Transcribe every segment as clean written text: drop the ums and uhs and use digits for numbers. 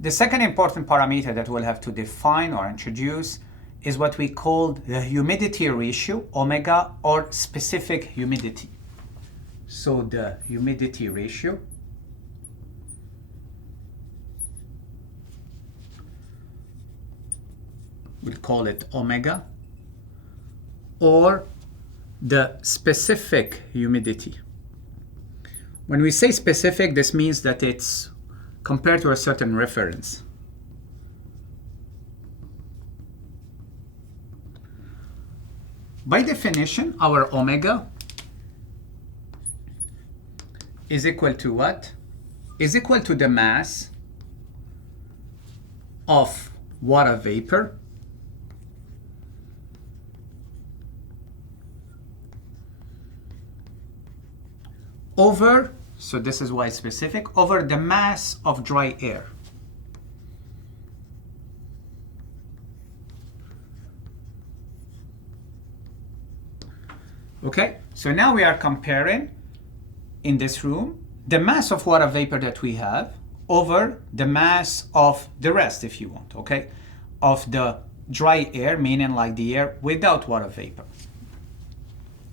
The second important parameter that we'll have to define or introduce is what we call the humidity ratio, omega, or specific humidity. So the humidity ratio we'll call it omega, or the specific humidity. When we say specific, this means that it's compared to a certain reference. By definition, our omega is equal to what? Is equal to the mass of water vapor over, so this is why it's specific, over the mass of dry air. Okay, so now we are comparing in this room the mass of water vapor that we have over the mass of the rest, if you want, okay, of the dry air, meaning like the air without water vapor.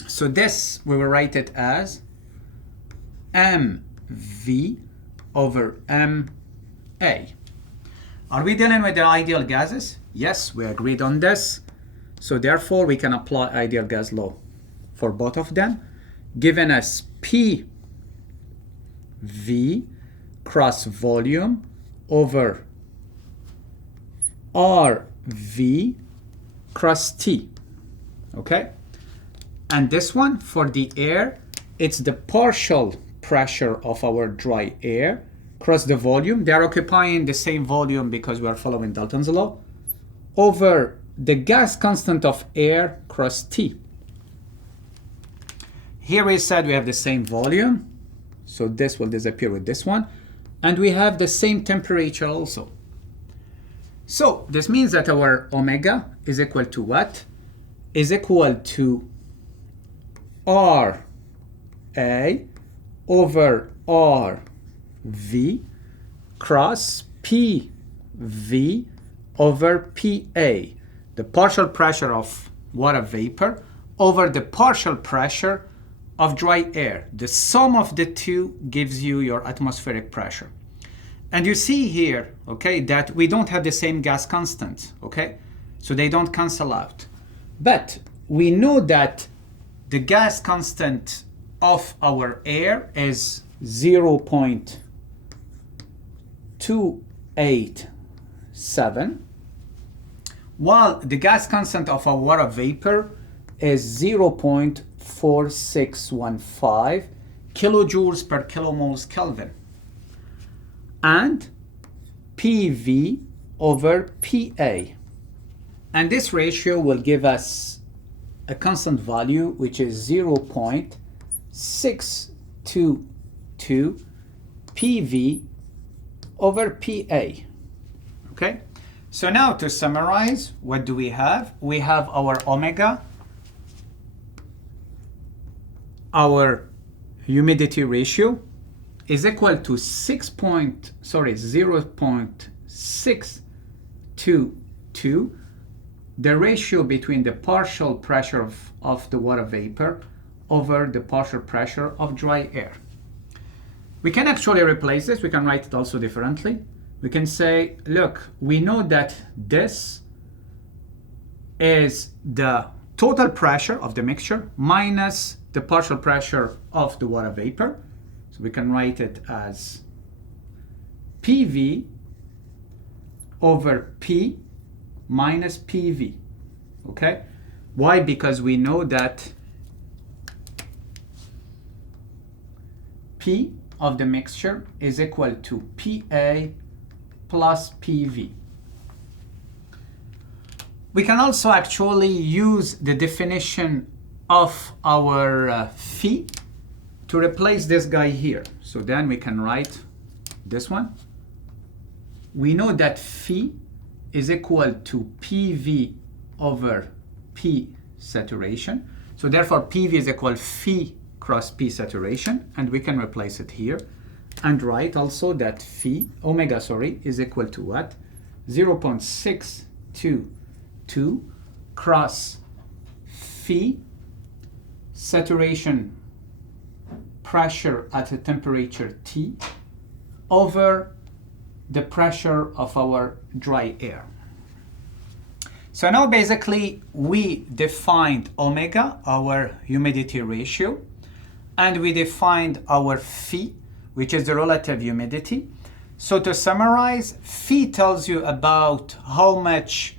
So this, we will write it as mv over ma. Are we dealing with the ideal gases? Yes, we agreed on this. So therefore, we can apply ideal gas law for both of them, given us PV cross volume over RV cross T. Okay? And this one, for the air, it's the partial pressure of our dry air cross the volume. They're occupying the same volume because we are following Dalton's law, over the gas constant of air cross T. Here we said we have the same volume, so this will disappear with this one, and we have the same temperature also. So this means that our omega is equal to what? Is equal to RA over RV cross PV over PA, the partial pressure of water vapor over the partial pressure of dry air. The sum of the two gives you your atmospheric pressure. And you see here, okay, that we don't have the same gas constant, okay? So they don't cancel out. But we know that the gas constant of our air is 0.287, while the gas constant of our water vapor is 0.4615 kilojoules per kilomoles Kelvin. And PV over PA. And this ratio will give us a constant value, which is 0.622 PV over PA. Okay? So now to summarize, what do we have? We have our omega, our humidity ratio is equal to 0.622, the ratio between the partial pressure of the water vapor over the partial pressure of dry air. We can actually replace this. We can write it also differently. We can say, look, we know that this is the total pressure of the mixture minus the partial pressure of the water vapor. So we can write it as PV over P minus PV. Okay? Why? Because we know that P of the mixture is equal to PA plus PV. We can also actually use the definition of our phi to replace this guy here. So then we can write this one. We know that phi is equal to PV over P saturation. So therefore PV is equal phi cross P saturation, and we can replace it here. And write also that omega is equal to what? 0.622 cross phi saturation pressure at a temperature T over the pressure of our dry air. So now basically we defined omega, our humidity ratio, and we defined our phi, which is the relative humidity. So to summarize, phi tells you about how much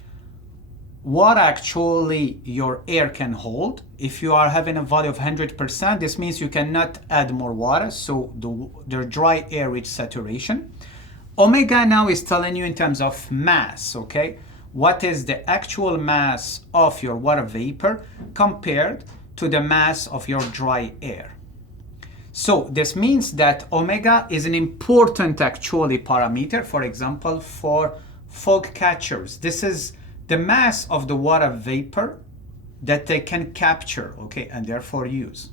water actually your air can hold. If you are having a value of 100%, this means you cannot add more water, so the dry air reaches saturation. Omega now is telling you in terms of mass, okay? What is the actual mass of your water vapor compared to the mass of your dry air? So this means that omega is an important actually parameter, for example, for fog catchers. This is the mass of the water vapor that they can capture, okay, and therefore use.